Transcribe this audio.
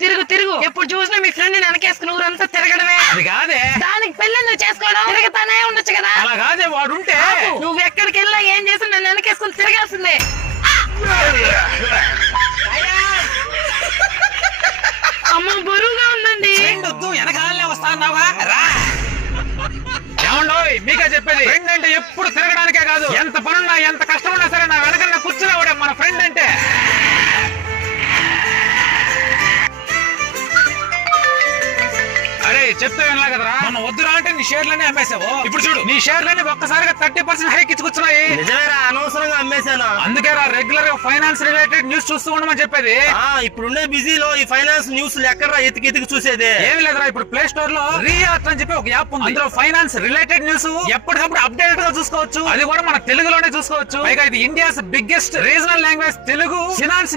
తిరుగు తిరుగు. ఎప్పుడు చూసినా మీ ఫ్రెండ్ వెనకేసుకుని ఊరంతా తిరగడమే. అది కాదే, దానికి పెళ్లి నువ్వు చేసుకోవడం, తిరగతానే ఉండొచ్చు కదా. అలా కాదే, వాడుంటే నువ్వు ఎక్కడికి వెళ్ళా ఏం చేసి నన్ను వెనకేసుకుని తిరగాల్సిందే. అమ్మ బరువుగా ఉందండి. వెనకాలనే వస్తా అన్నావా? మీకే చెప్పేది, ఫ్రెండ్ అంటే ఎప్పుడు తిరగడానికే కాదు, ఎంత పనున్నా ఎంత కష్టమున్నా సరే నా వెనకన్నా కూర్చునేవాడే మన ఫ్రెండ్ అంటే. అరే చెప్తే వినలా కదరా, మన వద్దురా అంటే నీ షేర్లన్నీ అమ్మేసావు. ఇప్పుడు చూడు, నీ షేర్లన్నీ ఒక్కసారిగా 30% హైక్ ఇచ్చుకొచ్చున్నాయి. నిజమేరా, అనవసరంగా అమ్మేశాను. అందుకే రెగ్యులర్ గా ఫైనాన్స్ రిలేటెడ్ న్యూస్ చూస్తూ ఉండమని చెప్పేది. ఇప్పుడుండే బిజీలో ఈ ఫైనాన్స్ న్యూస్ ఎక్కడరా ఎతికి చూసేది? ఏమి లేదురా, ఇప్పుడు ప్లే స్టోర్ లో రియాక్ట్ అని చెప్పి ఒక యాప్ ఉంది. అందులో ఫైనాన్స్ రిలేటెడ్ న్యూస్ ఎప్పటికప్పుడు అప్డేట్ గా చూసుకోవచ్చు. అది కూడా మన తెలుగులోనే చూసుకోవచ్చు. పైగా ఇది India's biggest regional language Telugu finance